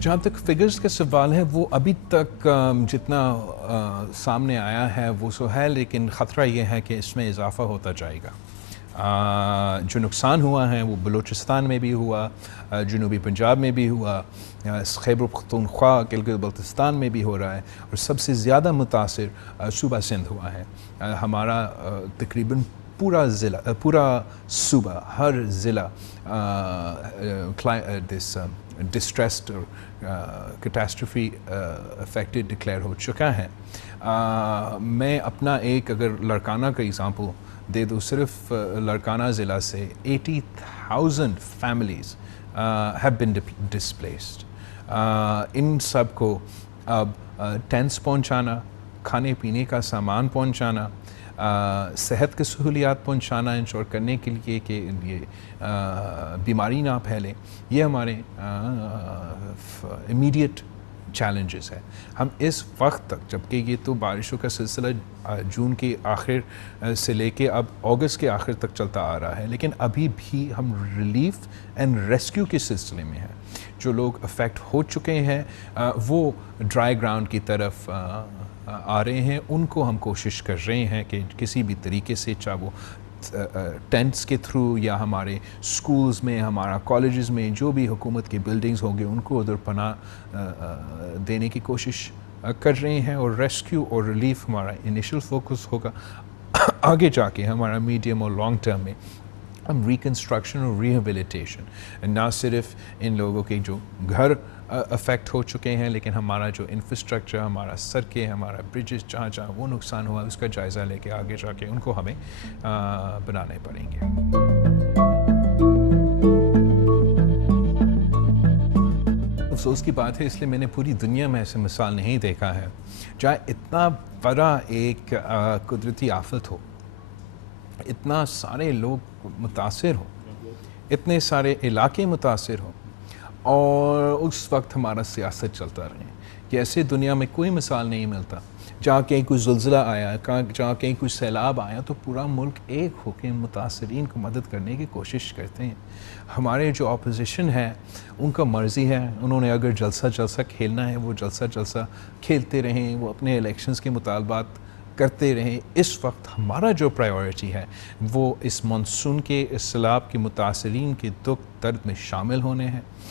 جہاں تک فگرز کا سوال ہے وہ ابھی تک جتنا سامنے آیا ہے وہ سو ہے، لیکن خطرہ یہ ہے کہ اس میں اضافہ ہوتا جائے گا۔ جو نقصان ہوا ہے وہ بلوچستان میں بھی ہوا، جنوبی پنجاب میں بھی ہوا، خیبر پختونخوا گلگت بلتستان میں بھی ہو رہا ہے، اور سب سے زیادہ متاثر صوبہ سندھ ہوا ہے۔ ہمارا تقریباً پورا صوبہ، ہر ضلع ڈسٹریسڈ کیٹاسٹرفی افیکٹڈ ڈکلیئر ہو چکا ہے۔ میں اپنا ایک اگر لاڑکانہ کا ایگزامپل دے دوں، صرف لاڑکانہ ضلع سے 80,000 فیملیز ہیو بین ڈسپلیسڈ۔ ان سب کو اب ٹینٹس پہنچانا، کھانے پینے کا سامان پہنچانا، صحت کی سہولیات پہنچانا، انشور کرنے کے لیے کہ یہ بیماری نہ پھیلے، یہ ہمارے امیڈیٹ چیلنجز ہیں۔ ہم اس وقت تک، جبکہ یہ تو بارشوں کا سلسلہ جون کے آخر سے لے کے اب اگست کے آخر تک چلتا آ رہا ہے، لیکن ابھی بھی ہم ریلیف اینڈ ریسکیو کے سلسلے میں ہیں۔ جو لوگ افیکٹ ہو چکے ہیں وہ ڈرائی گراؤنڈ کی طرف آ رہے ہیں، ان کو ہم کوشش کر رہے ہیں کہ کسی بھی طریقے سے، چاہے وہ ٹینٹس کے تھرو یا ہمارے سکولز میں، ہمارا کالجز میں جو بھی حکومت کی بلڈنگز ہوں گے ان کو ادھر پناہ دینے کی کوشش کر رہے ہیں، اور ریسکیو اور ریلیف ہمارا انیشل فوکس ہوگا۔ آگے جا کے ہمارا میڈیم اور لانگ ٹرم میں ہم ریکنسٹرکشن اور ریہیبلیٹیشن، نہ صرف ان لوگوں کے جو گھر افیکٹ ہو چکے ہیں، لیکن ہمارا جو انفراسٹرکچر، ہمارا سڑکیں، ہمارا برجز، جہاں جہاں وہ نقصان ہوا اس کا جائزہ لے کے آگے جا کے ان کو ہمیں بنانے پڑیں گے۔ افسوس کی بات ہے، اس لیے میں نے پوری دنیا میں ایسے مثال نہیں دیکھا ہے جہاں اتنا بڑا ایک قدرتی آفت ہو، اتنا سارے لوگ متاثر ہوں، اتنے سارے علاقے متاثر ہوں، اور اس وقت ہمارا سیاست چلتا رہے کہ ایسے دنیا میں کوئی مثال نہیں ملتا۔ جہاں کہیں کوئی زلزلہ آیا، جہاں کہیں کوئی سیلاب آیا تو پورا ملک ایک ہو کے متاثرین کو مدد کرنے کی کوشش کرتے ہیں۔ ہمارے جو اپوزیشن ہے ان کا مرضی ہے، انہوں نے اگر جلسہ کھیلنا ہے وہ جلسہ کھیلتے رہیں، وہ اپنے الیکشنز کے مطالبات کرتے رہیں۔ اس وقت ہمارا جو پرائیورٹی ہے وہ اس مانسون کے، اس سیلاب کے متاثرین کے دکھ درد میں شامل ہونے ہیں۔